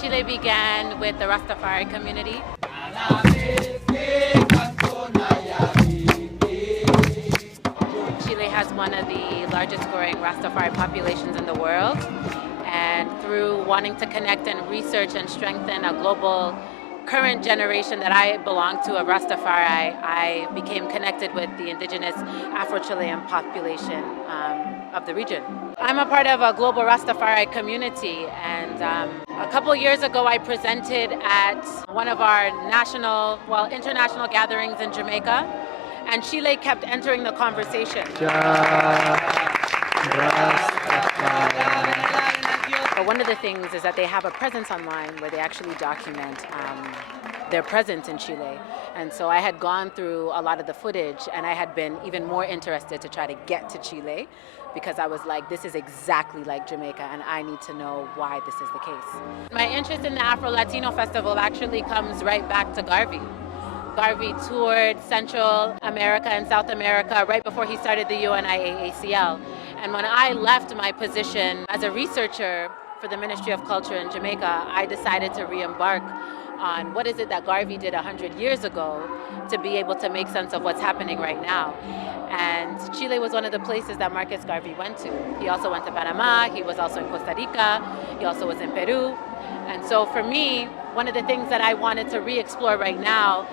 Chile began with the Rastafari community. Chile has one of the largest growing Rastafari populations in the world, and through wanting to connect and research and strengthen a global current generation that I belong to of Rastafari, I became connected with the indigenous Afro-Chilean population of the region. I'm a part of a global Rastafari community, and a couple years ago I presented at one of our international gatherings in Jamaica, and Chile kept entering the conversation. But one of the things is that they have a presence online where they actually document their presence in Chile. And so I had gone through a lot of the footage, and I had been even more interested to try to get to Chile, because I was like, this is exactly like Jamaica, and I need to know why this is the case. My interest in the Afro-Latino Festival actually comes right back to Garvey. Garvey toured Central America and South America right before he started the UNIAACL. And when I left my position as a researcher for the Ministry of Culture in Jamaica, I decided to re-embark on what is it that Garvey did 100 years ago to be able to make sense of what's happening right now. And Chile was one of the places that Marcus Garvey went to. He also went to Panama, he was also in Costa Rica, he also was in Peru. And so for me, one of the things that I wanted to re-explore right now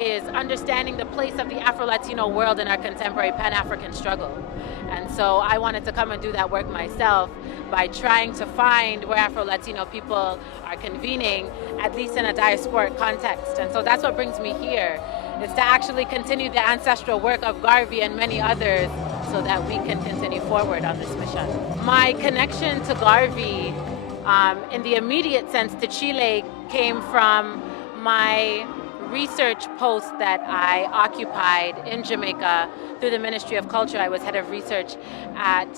is understanding the place of the Afro-Latino world in our contemporary Pan-African struggle. And so I wanted to come and do that work myself by trying to find where Afro-Latino people are convening, at least in a diasporic context. And so that's what brings me here, is to actually continue the ancestral work of Garvey and many others so that we can continue forward on this mission. My connection to Garvey, in the immediate sense to Chile, came from my research post that I occupied in Jamaica through the Ministry of Culture. I was head of research at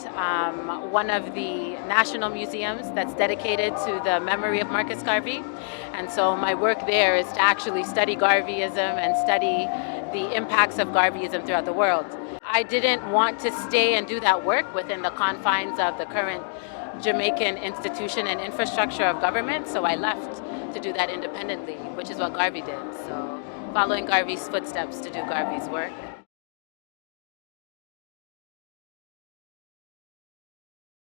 one of the national museums that's dedicated to the memory of Marcus Garvey. And so my work there is to actually study Garveyism and study the impacts of Garveyism throughout the world. I didn't want to stay and do that work within the confines of the current Jamaican institution and infrastructure of government, so I left to do that independently, which is what Garvey did. So following Garvey's footsteps to do Garvey's work.